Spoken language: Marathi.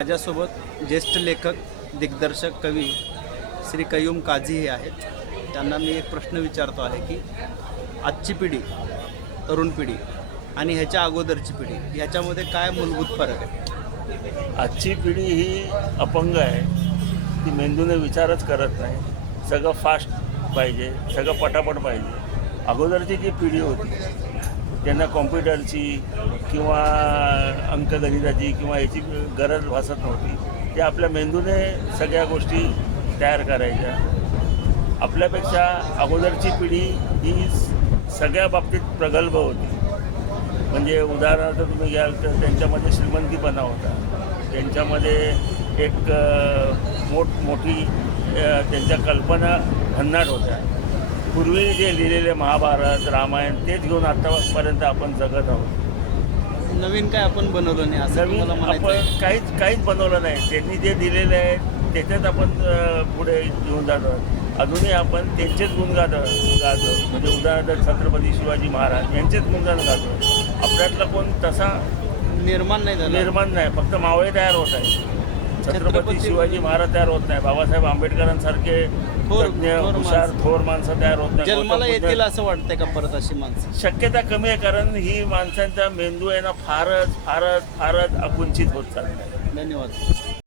माझ्यासोबत ज्येष्ठ लेखक दिग्दर्शक कवी श्री कय्यूम काझी हे आहेत. त्यांना मी एक प्रश्न विचारतो आहे की आजची पिढी, तरुण पिढी आणि ह्याच्या अगोदरची पिढी याच्यामध्ये काय मूलभूत फरक आहे? आजची पिढी ही अपंग आहे. ती मेंदूने विचारच करत नाही. सगळं फास्ट पाहिजे, सगळं पटापट पाहिजे. अगोदरची जी पिढी होती त्यांना कॉम्प्युटरची किंवा अंकगणिताची किंवा याची गरज भासत नव्हती. ते आपल्या मेंदूने सगळ्या गोष्टी तयार करायच्या. आपल्यापेक्षा अगोदरची पिढी ही सगळ्या बाबतीत प्रगल्भ होती. म्हणजे उदाहरणार्थ तुम्ही घ्याल तर त्यांच्यामध्ये श्रीमंतीपणा होता. त्यांच्यामध्ये एक मोठी त्यांच्या कल्पना भन्नाट होत्या. पूर्वी जे लिहिलेले महाभारत रामायण तेच घेऊन आतापर्यंत आपण जगत आहोत. नवीन काय आपण बनवलं नाही असं नवीन मला म्हणायचं आपण आहे. काहीच बनवलं नाही. त्यांनी जे दिलेले आहे त्याच्यात आपण पुढे घेऊन जातो. अजूनही आपण त्यांचेच गुणगान गातो. म्हणजे उदाहरणार्थ छत्रपती शिवाजी महाराज यांचेच गुणगान गातो. आपल्यातला कोण तसा निर्माण नाही. फक्त मावळे तयार होत आहे. छत्रपती शिवाजी महाराज तयार होत नाही. बाबासाहेब आंबेडकरांसारखे तज्ञ हुशार थोर माणसं तयार होत नाही. जन्माला येतील असं वाटतंय का परत अशी माणसं? शक्यता कमी आहे. कारण ही माणसांचा मेंदू आहे ना फारच आकुंचित होत चालला आहे. धन्यवाद.